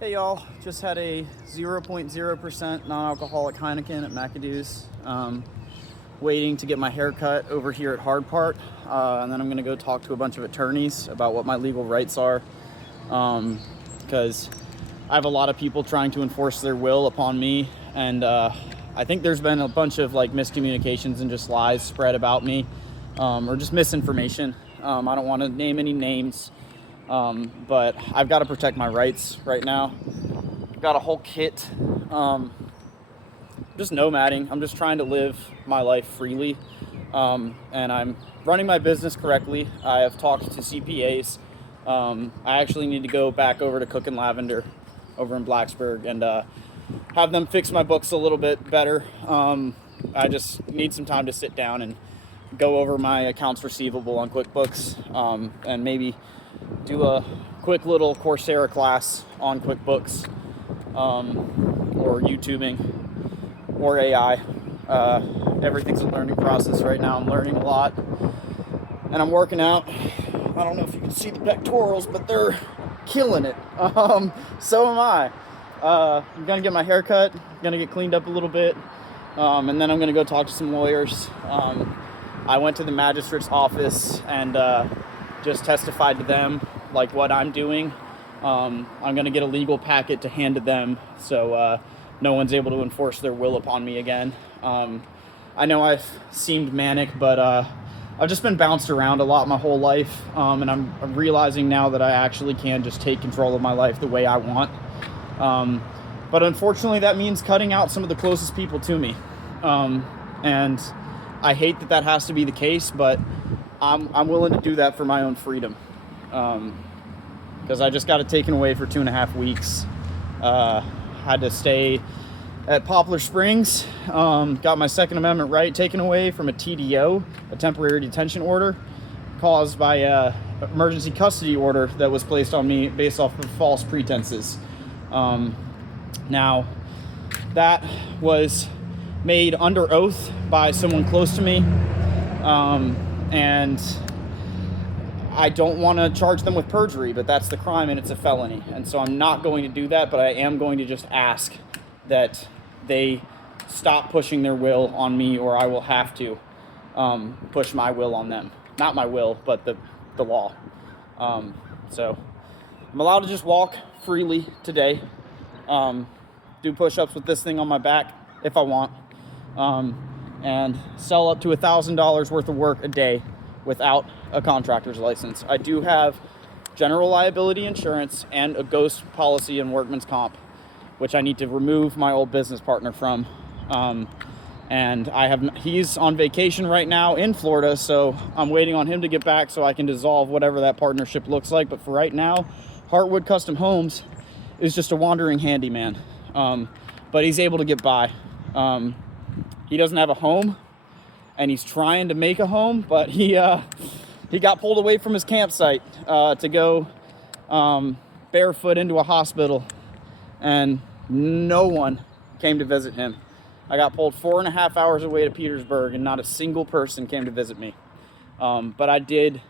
Hey y'all, just had a 0.0% non-alcoholic Heineken at McAdoo's. Waiting to get my hair cut over here at Hard Part, and then I'm gonna go talk to a bunch of attorneys about what my legal rights are, because I have a lot of people trying to enforce their will upon me, and I think there's been a bunch of like miscommunications and just lies spread about me, or just misinformation. I don't want to name any names. But I've got to protect my rights right now. I've got a whole kit. Just nomading. I'm just trying to live my life freely. And I'm running my business correctly. I have talked to CPAs. I actually need to go back over to Cook and Lavender over in Blacksburg and have them fix my books a little bit better. I just need some time to sit down and go over my accounts receivable on QuickBooks, and maybe do a quick little Coursera class on QuickBooks, or YouTubing, or AI. Everything's a learning process right now. I'm learning a lot, and I'm working out. I don't know if you can see the pectorals, but they're killing it. So am I. I'm gonna get my hair cut, gonna get cleaned up a little bit, and then I'm gonna go talk to some lawyers. I went to the magistrate's office and just testified to them like what I'm doing. I'm gonna get a legal packet to hand to them so no one's able to enforce their will upon me again. I know I've seemed manic, but I've just been bounced around a lot my whole life, and I'm realizing now that I actually can just take control of my life the way I want. But unfortunately that means cutting out some of the closest people to me, and I hate that has to be the case, but I'm willing to do that for my own freedom, because I just got it taken away for 2.5 weeks. Had to stay at Poplar Springs. Got my Second Amendment right taken away from a TDO, a temporary detention order, caused by a emergency custody order that was placed on me based off of false pretenses. Now, that was made under oath by someone close to me, and I don't want to charge them with perjury, but that's the crime and it's a felony, and so I'm not going to do that, but I am going to just ask that they stop pushing their will on me, or I will have to push my will on them. Not my will, but the law. So I'm allowed to just walk freely today, do push-ups with this thing on my back if I want, and sell up to $1,000 worth of work a day without a contractor's license. I do have general liability insurance and a ghost policy and workman's comp, which I need to remove my old business partner from. And he's on vacation right now in Florida, so I'm waiting on him to get back so I can dissolve whatever that partnership looks like. But for right now, Heartwood Custom Homes is just a wandering handyman. But he's able to get by. He doesn't have a home, and he's trying to make a home, but he got pulled away from his campsite to go barefoot into a hospital, and no one came to visit him. I got pulled 4.5 hours away to Petersburg, and not a single person came to visit me. But I did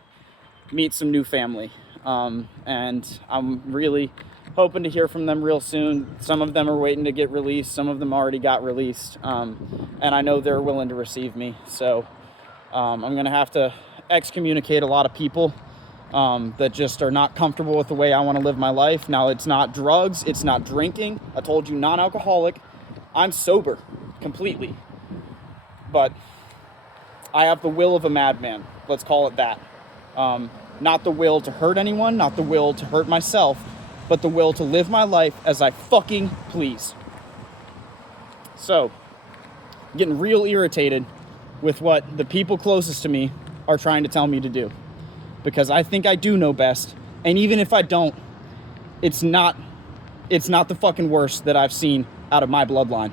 meet some new family, and I'm really hoping to hear from them real soon. Some of them are waiting to get released. Some of them already got released, and I know they're willing to receive me. So I'm going to have to excommunicate a lot of people that just are not comfortable with the way I want to live my life. Now, it's not drugs. It's not drinking. I told you, non-alcoholic. I'm sober completely. But I have the will of a madman. Let's call it that. Not the will to hurt anyone, not the will to hurt myself, but the will to live my life as I fucking please. So, I'm getting real irritated with what the people closest to me are trying to tell me to do, because I think I do know best, and even if I don't, it's not the fucking worst that I've seen out of my bloodline,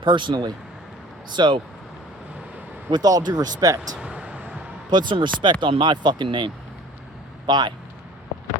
personally. So, with all due respect, put some respect on my fucking name. Bye.